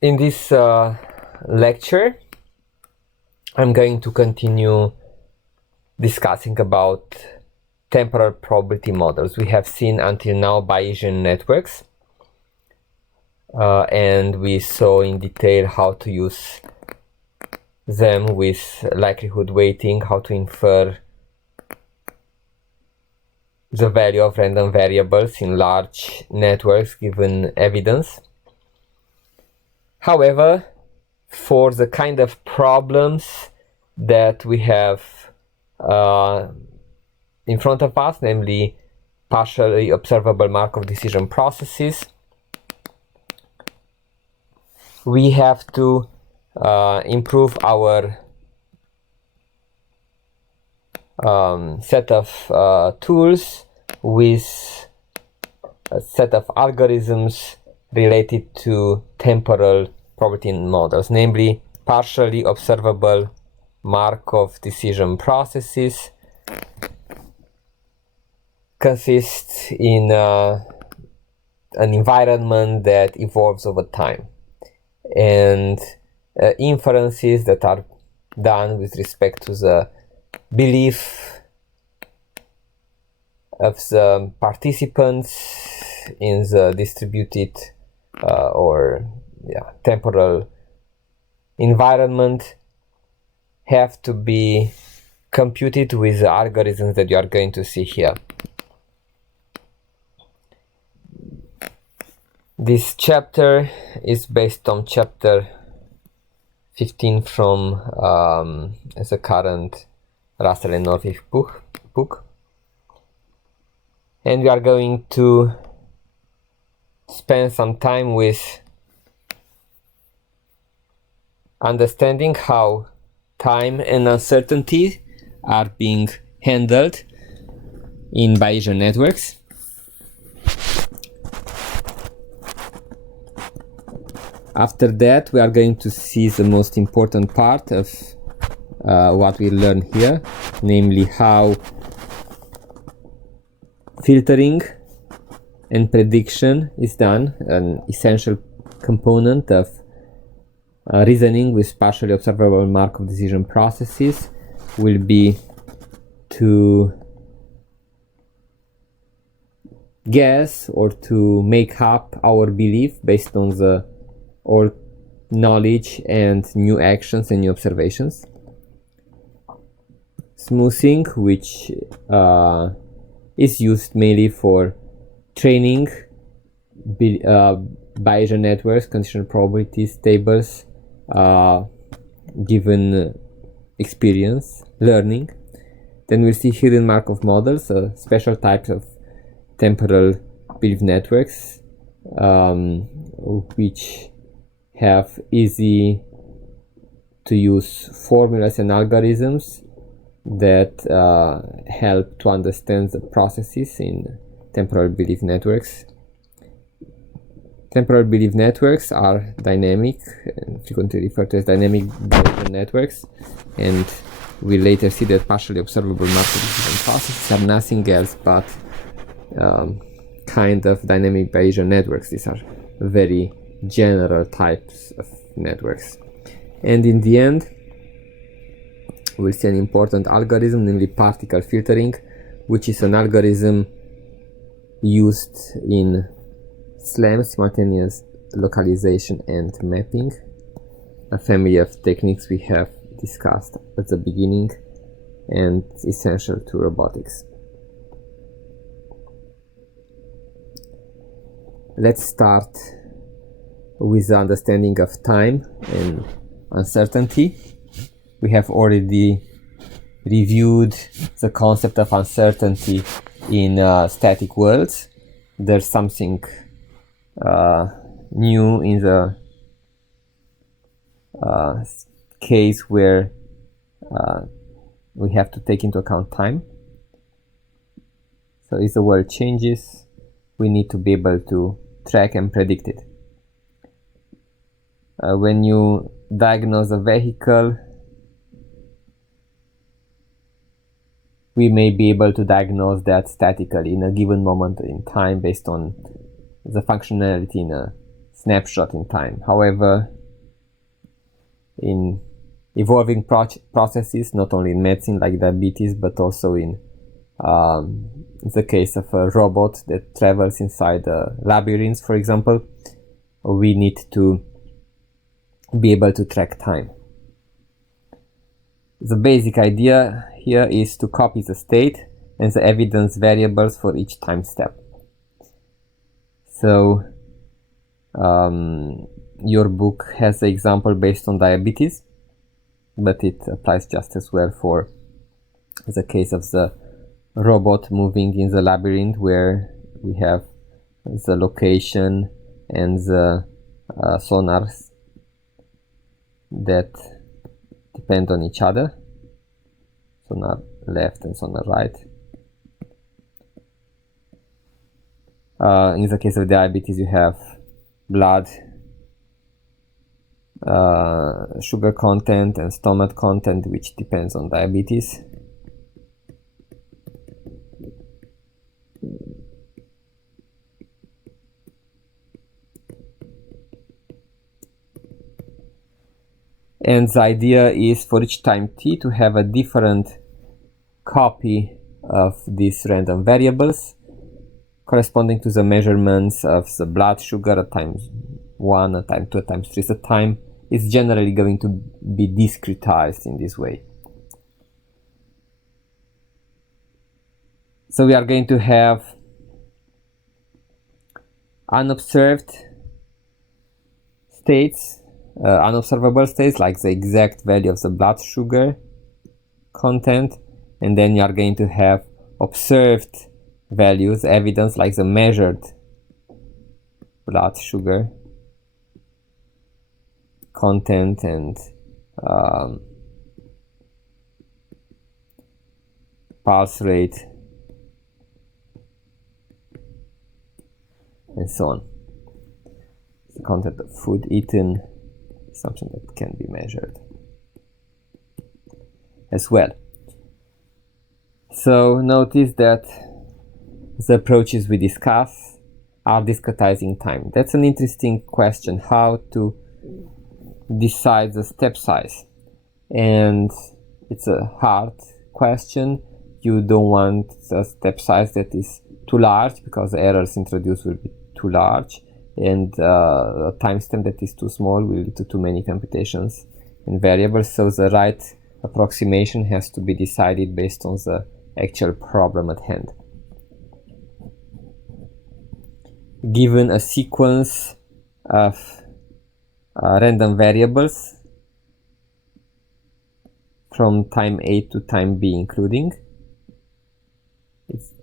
In this lecture, I'm going to continue discussing about temporal probability models. We have seen until now Bayesian networks, and we saw in detail how to use them with likelihood weighting, how to infer the value of random variables in large networks given evidence. However, for the kind of problems that we have in front of us, namely partially observable Markov decision processes, we have to improve our set of tools with a set of algorithms related to temporal probability models, namely partially observable Markov decision processes. Consists in an environment that evolves over time, and inferences that are done with respect to the belief of the participants in the distributed temporal environment have to be computed with the algorithms that you are going to see here. This chapter is based on chapter 15 from the current Russell and Norvig book. And we are going to spend some time with understanding how time and uncertainty are being handled in Bayesian networks. After that, we are going to see the most important part of what we learn here, namely how filtering and prediction is done, an essential component of reasoning with partially observable Markov decision processes will be to guess or to make up our belief based on the old knowledge and new actions and new observations. Smoothing, which is used mainly for training Bayesian networks, conditional probabilities, tables, given experience, learning. Then we'll see hidden Markov models, special types of temporal belief networks, which have easy to use formulas and algorithms that help to understand the processes in temporal belief networks. Temporal belief networks are dynamic, frequently referred to as dynamic Bayesian networks, and we later see that partially observable Markov decision processes are nothing else but kind of dynamic Bayesian networks. These are very general types of networks. And in the end, we'll see an important algorithm, namely particle filtering, which is an algorithm used in SLAM, simultaneous localization and mapping, a family of techniques we have discussed at the beginning and essential to robotics. Let's start with the understanding of time and uncertainty. We have already reviewed the concept of uncertainty in static worlds. There's something new in the case where we have to take into account time. So if the world changes, we need to be able to track and predict it. When you diagnose a vehicle, we may be able to diagnose that statically in a given moment in time based on the functionality in a snapshot in time. However, in evolving processes, not only in medicine like diabetes, but also in the case of a robot that travels inside labyrinths, for example, we need to be able to track time. The basic idea here is to copy the state and the evidence variables for each time step. So your book has an example based on diabetes, but it applies just as well for the case of the robot moving in the labyrinth, where we have the location and the sonars that depend on each other, sonar left and sonar right. In the case of diabetes, you have blood sugar content and stomach content, which depends on diabetes. And the idea is for each time t to have a different copy of these random variables corresponding to the measurements of the blood sugar at times 1, at time 2, at times 3. The time is generally going to be discretized in this way. So we are going to have unobserved states, unobservable states like the exact value of the blood sugar content, and then you are going to have observed values, evidence like the measured blood sugar content and pulse rate and so on. The content of food eaten, something that can be measured as well. So notice that the approaches we discuss are discretizing time. That's an interesting question, how to decide the step size. And it's a hard question. You don't want a step size that is too large, because the errors introduced will be too large, and a timestamp that is too small will lead to too many computations and variables. So the right approximation has to be decided based on the actual problem at hand. Given a sequence of random variables from time A to time B including,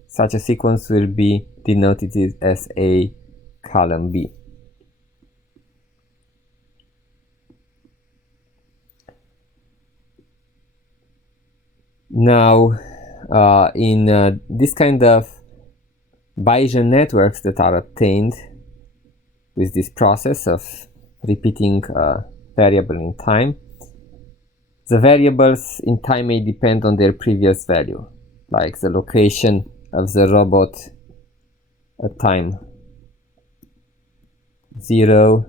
such a sequence will be denoted as A column B. Now, in this kind of Bayesian networks that are obtained with this process of repeating a variable in time, the variables in time may depend on their previous value, like the location of the robot at time 0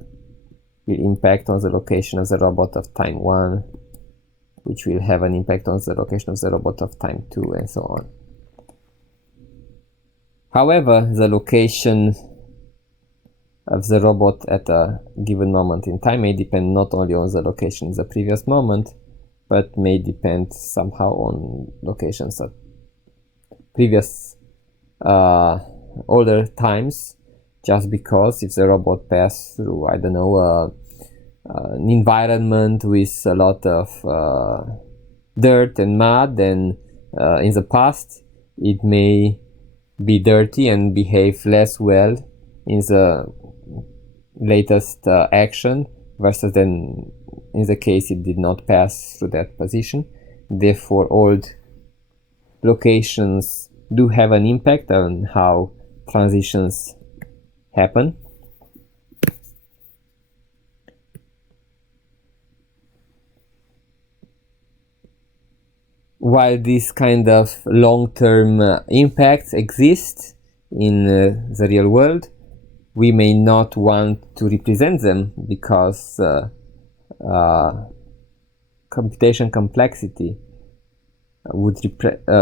will impact on the location of the robot of time 1, which will have an impact on the location of the robot of time 2, and so on. However, the location of the robot at a given moment in time may depend not only on the location in the previous moment, but may depend somehow on locations at previous older times, just because if the robot passed through, I don't know, an environment with a lot of dirt and mud, then in the past it may be dirty and behave less well in the latest action, versus then in the case it did not pass through that position. Therefore, old locations do have an impact on how transitions happen. While these kind of long-term impacts exist in the real world, we may not want to represent them because computation complexity would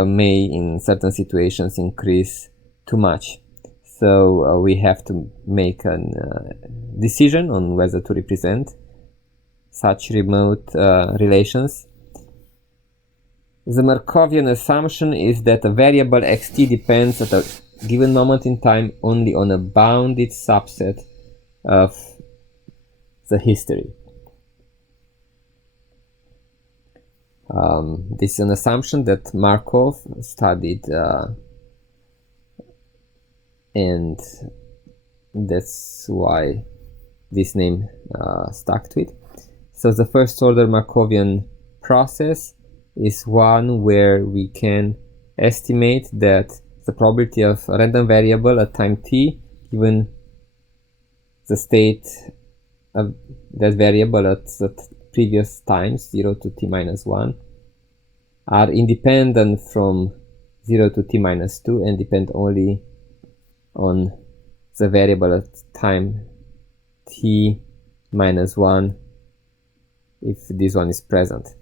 may in certain situations increase too much. So we have to make a decision on whether to represent such remote relations. The Markovian assumption is that a variable xt depends at a given moment in time only on a bounded subset of the history. This is an assumption that Markov studied, and that's why this name stuck to it. So the first order Markovian process is one where we can estimate that the probability of a random variable at time t given the state of that variable at the previous times 0 to t minus 1 are independent from 0 to t minus 2 and depend only on the variable at time t minus 1 if this one is present.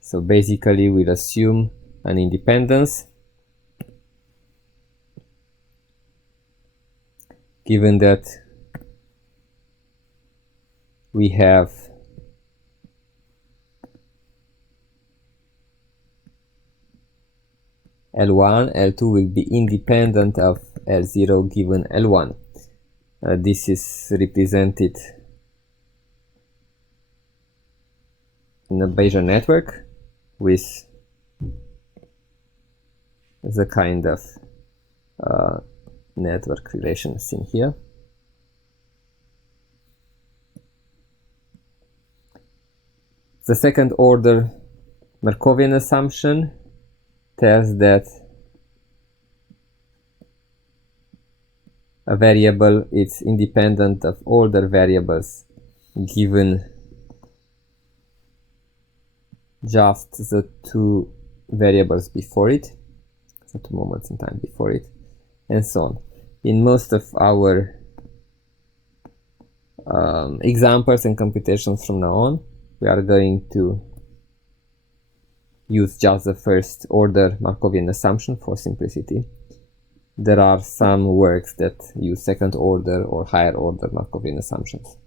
So basically we'll assume an independence given that we have L1, L2 will be independent of L0 given L1. This is represented in a Bayesian network with the kind of network relation seen here. The second order Markovian assumption tells that a variable is independent of all the variables given just the two variables before it, the two moments in time before it, and so on. In most of our examples and computations from now on, we are going to use just the first order Markovian assumption for simplicity. There are some works that use second order or higher order Markovian assumptions.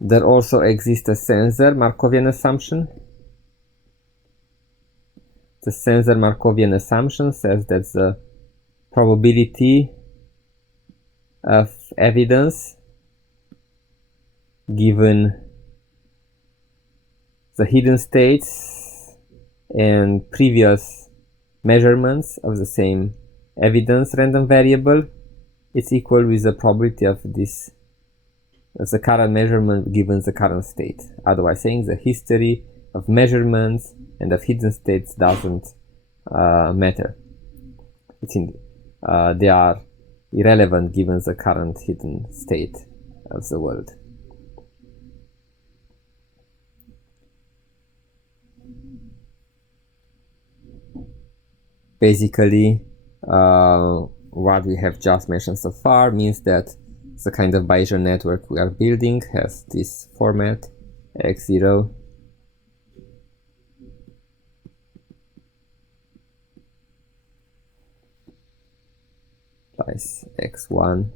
There also exists a Sensor Markovian assumption. The Sensor Markovian assumption says that the probability of evidence given the hidden states and previous measurements of the same evidence random variable is equal with the probability of this as the current measurement given the current state. Otherwise saying, the history of measurements and of hidden states doesn't matter. They are irrelevant given the current hidden state of the world. Basically, what we have just mentioned so far means that the kind of Bayesian network we are building has this format: x0 plus x1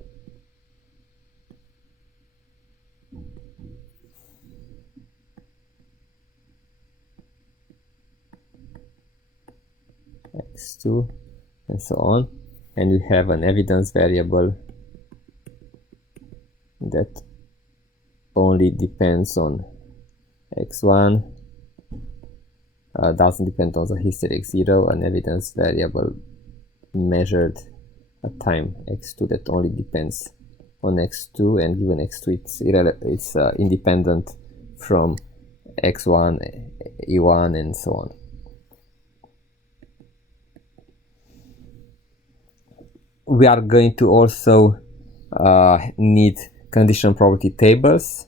x2 and so on, and we have an evidence variable that only depends on x1, doesn't depend on the history x0, an evidence variable measured at time x2 that only depends on x2, and given x2 it's independent from x1, e1 and so on. We are going to also need conditional probability tables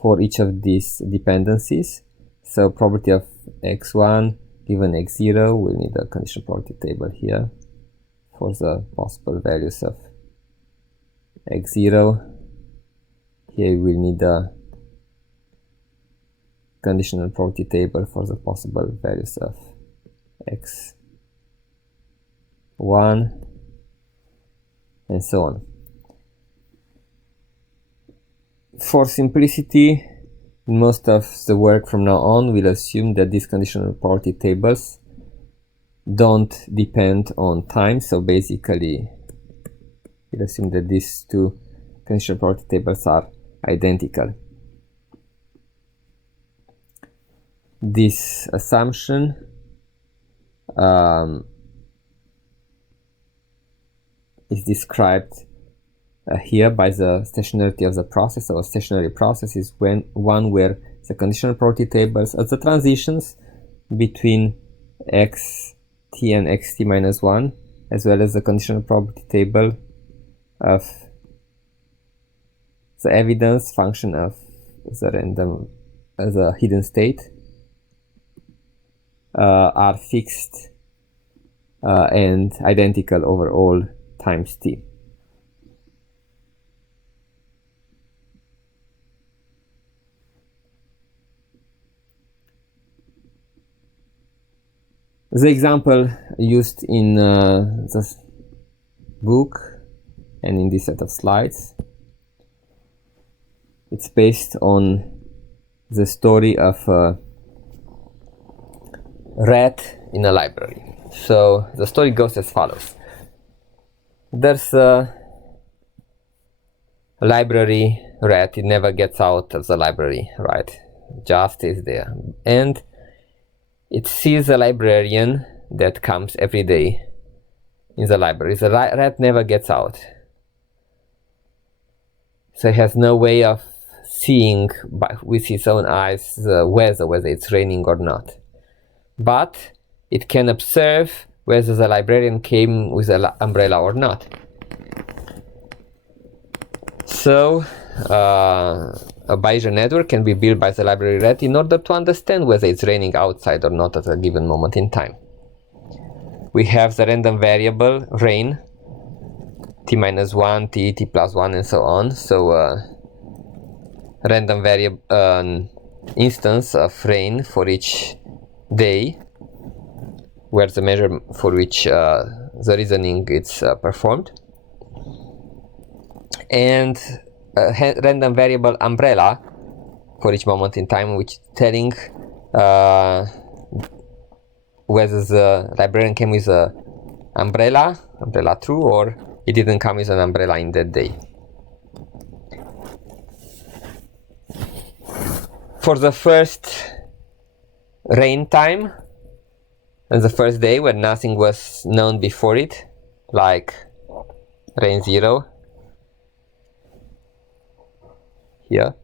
for each of these dependencies. So probability of x1 given x0, we'll need a conditional probability table here for the possible values of x0. Here we'll need a conditional probability table for the possible values of x1, and so on. For simplicity, most of the work from now on will assume that these conditional probability tables don't depend on time. So basically, we'll assume that these two conditional probability tables are identical. This assumption is described here by the stationarity of the process. So a stationary process is one where the conditional probability tables at the transitions between xt and xt minus 1, as well as the conditional probability table of the evidence function of the random as a hidden state, are fixed and identical over all times t. The example used in the book and in this set of slides, it's based on the story of a rat in a library. So the story goes as follows. There's a library rat. It never gets out of the library, right? Just stays there. And it sees a librarian that comes every day in the library. The rat never gets out. So it has no way of seeing with his own eyes the weather, whether it's raining or not. But it can observe whether the librarian came with an umbrella or not. So a Bayesian network can be built by the library rat in order to understand whether it's raining outside or not at a given moment in time. We have the random variable rain, t minus 1, t plus 1, and so on. So random variable instance of rain for each day, where the measure for which the reasoning is performed, and a random variable umbrella for each moment in time, which is telling whether the librarian came with an umbrella true, or he didn't come with an umbrella in that day. For the first rain time, and the first day when nothing was known before it, like rain 0 here,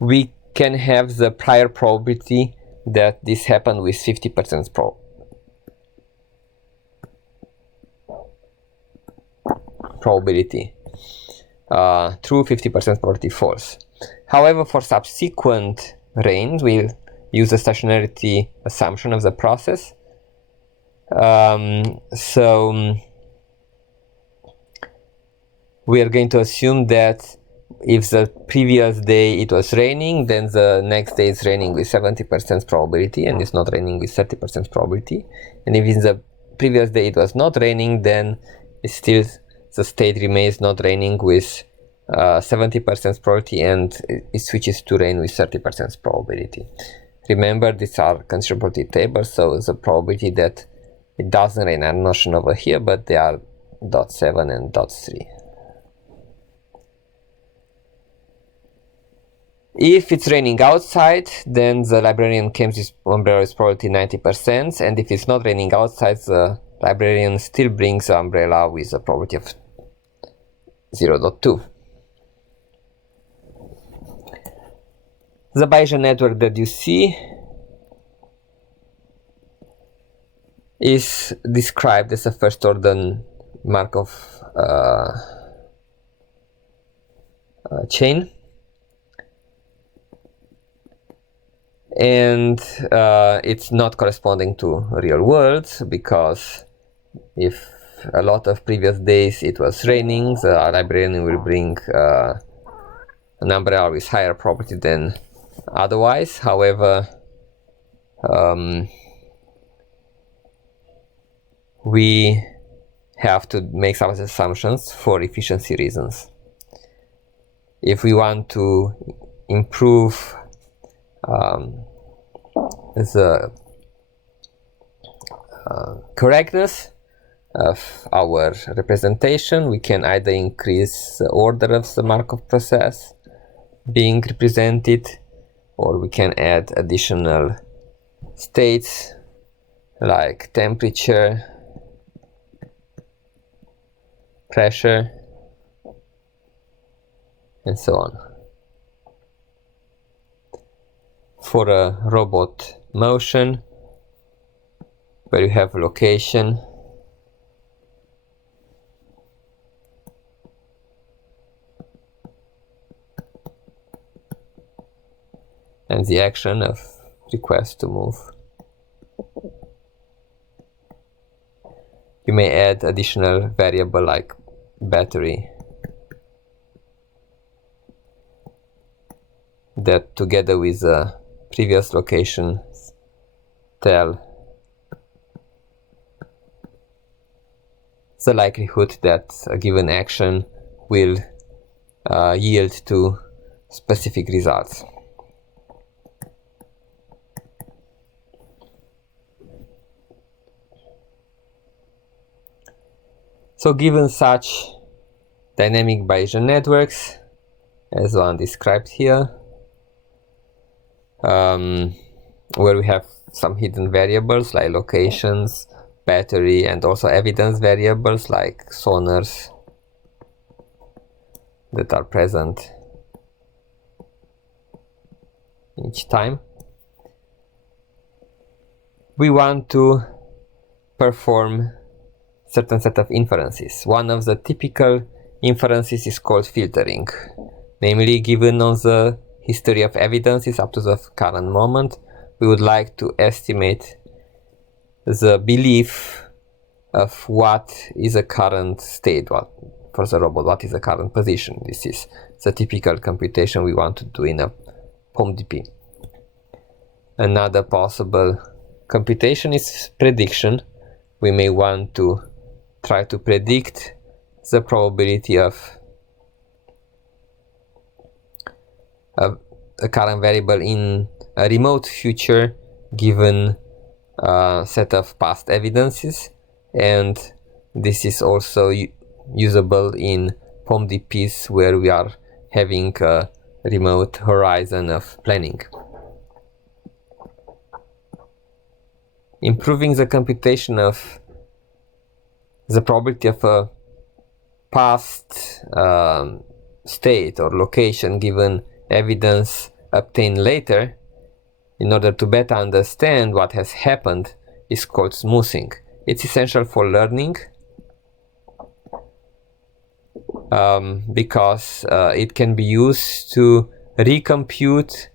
we can have the prior probability that this happened with 50% probability. True, 50% probability false. However, for subsequent rains, we'll use the stationarity assumption of the process. So we are going to assume that if the previous day it was raining, then the next day it's raining with 70% probability, and it's not raining with 30% probability. And if in the previous day it was not raining, then it's still the state remains not raining with 70% probability, and it switches to rain with 30% probability. Remember, these are conditional probability tables, so the probability that it doesn't rain are not shown over here, but they are 0.7 and 0.3. If it's raining outside, then the librarian comes with umbrella with probability 90%, and if it's not raining outside, the librarian still brings the umbrella with a probability of 0.2. The Bayesian network that you see is described as a first order Markov chain. And it's not corresponding to real world, because if a lot of previous days it was raining, the librarian will bring an umbrella with higher property than otherwise. However, we have to make some assumptions for efficiency reasons. If we want to improve the correctness of our representation, we can either increase the order of the Markov process being represented, or we can add additional states like temperature, pressure, and so on. For a robot motion, where you have location, and the action of request to move, you may add additional variable like battery, that together with the previous location tell the likelihood that a given action will yield to specific results. So given such dynamic Bayesian networks, as one described here, where we have some hidden variables like locations, battery, and also evidence variables like sonars that are present each time, we want to perform certain set of inferences. One of the typical inferences is called filtering. Namely, given on the history of evidences up to the current moment, we would like to estimate the belief of what is the current state, for the robot, what is the current position. This is the typical computation we want to do in a POMDP. Another possible computation is prediction. We may want to try to predict the probability of a current variable in a remote future given a set of past evidences, and this is also usable in POMDPs where we are having a remote horizon of planning. Improving the computation of the probability of a past state or location given evidence obtained later, in order to better understand what has happened, is called smoothing. It's essential for learning because it can be used to recompute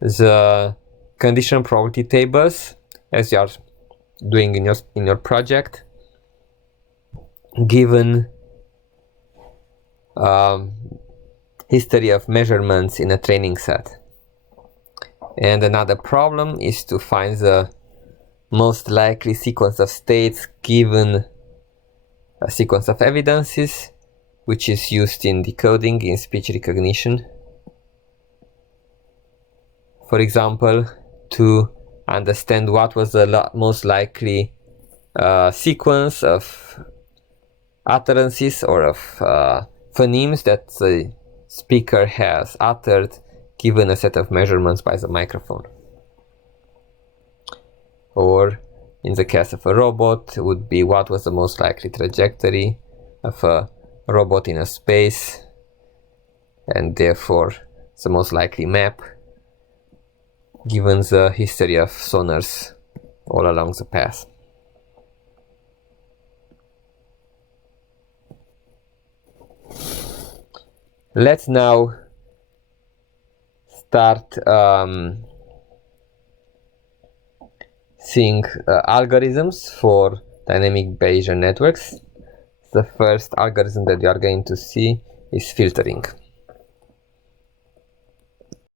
the condition probability tables as you are doing in your project, given history of measurements in a training set. And another problem is to find the most likely sequence of states given a sequence of evidences, which is used in decoding in speech recognition. For example, to understand what was the most likely sequence of utterances or of phonemes that the speaker has uttered given a set of measurements by the microphone. Or in the case of a robot, it would be what was the most likely trajectory of a robot in a space, and therefore the most likely map given the history of sonars all along the path. Let's now start seeing algorithms for dynamic Bayesian networks. The first algorithm that you are going to see is filtering.